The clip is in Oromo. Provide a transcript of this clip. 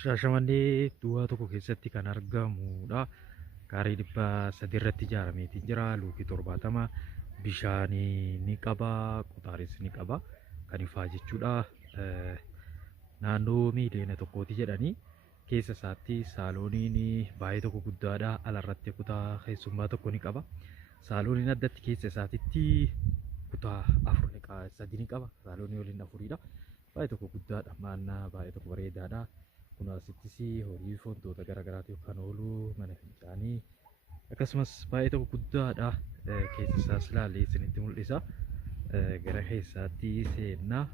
Shaashamannee duwwaa tokko keessatti kan argamudha. Gaarii 300 ijaarameetii jira. Luukii 70 bishaanii ni qaba. Qutaaris ni qaba. Kan ifaa jechuudha. Naannoo miiliyoona tokkooti jedhanii keessa isaatti saalooniin baay'ee tokko guddaadha. Alarratti kutaa keessummaa tokko ni qaba. Saalooniin addatti keessa isaatitti kutaa 3 ni qaba. Saaloonii waliin 4dha. Baay'ee tokko guddaadha. Maannaa baay'ee tokko bareedaadha. Kun asittis horii foontoota garaagaraatiif kan oolu mana fincaanii akkasumas baay'ee tokko guddaadha. Keessa isaas ilaalee isinitti mul'isa. Gara keessaatti seennaa